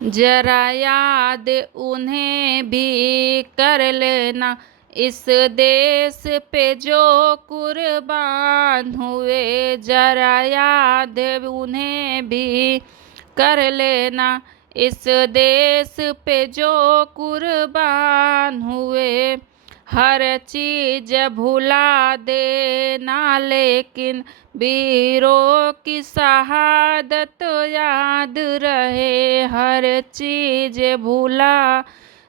जरा याद उन्हें भी कर लेना, इस देश पे जो कुर्बान हुए। जरा याद उन्हें भी कर लेना, इस देश पे जो कुर्बान हुए। हर चीज भुला देना लेकिन वीरों की शहादत याद रहे। हर चीज भुला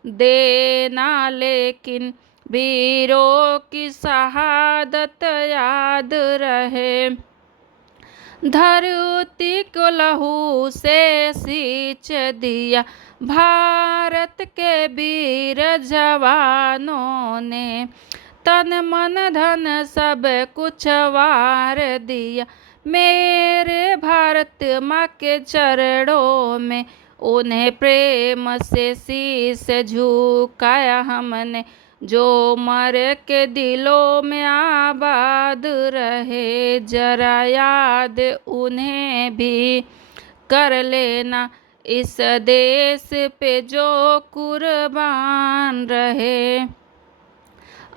देना लेकिन वीरों की शहादत याद रहे। धरती को लहू से सींच दिया भारत के वीर जवानों ने। तन मन धन सब कुछ वार दिया मेरे भारत माँ के चरणों में। उन्हें प्रेम से शीश झुकाया हमने, जो मर के दिलों में आबाद रहे। जरा याद उन्हें भी कर लेना, इस देश पे जो कुर्बान रहे।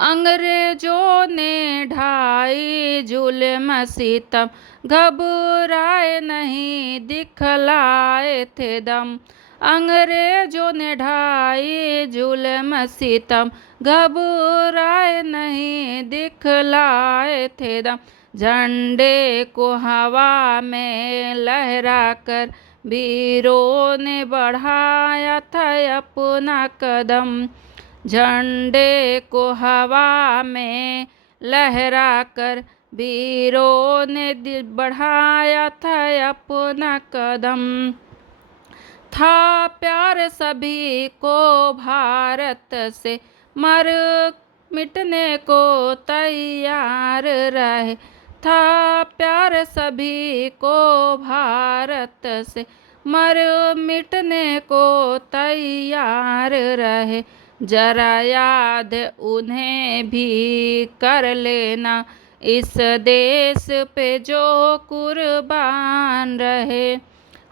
अंग्रेजों ने ढाई जुल्म सितम, घबराए नहीं दिखलाए थे दम। अंग्रेजों ने ढाई जुल्म सितम, घबराए नहीं दिखलाए थे दम। झंडे को हवा में लहराकर वीरों ने बढ़ाया था अपना कदम। झंडे को हवा में लहराकर वीरों ने बढ़ाया था अपना कदम। था प्यार सभी को भारत से, मर मिटने को तैयार रहे। था प्यार सभी को भारत से, मर मिटने को तैयार रहे। जरा याद उन्हें भी कर लेना, इस देश पे जो कुर्बान रहे।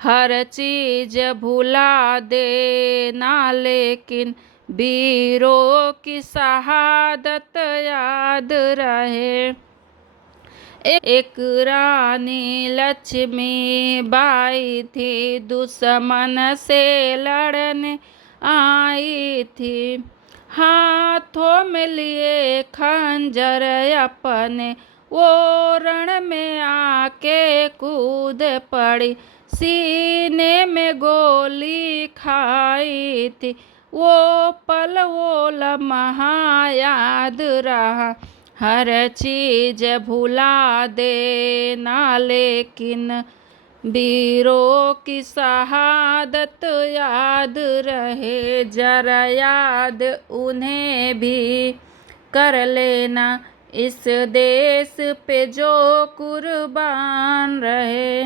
हर चीज भुला देना लेकिन वीरों की शहादत याद रहे। एक रानी लक्ष्मी बाई थी, दुश्मन से लड़ने आई थी। हाथों में लिए खंजर अपने, वो रण में आके कूद पड़ी। सीने में गोली खाई थी, वो पल वो लम्हा याद रहा। हर चीज भुला देना लेकिन वीरों की शहादत याद रहे। जरा याद उन्हें भी कर लेना, इस देश पे जो कुर्बान रहे।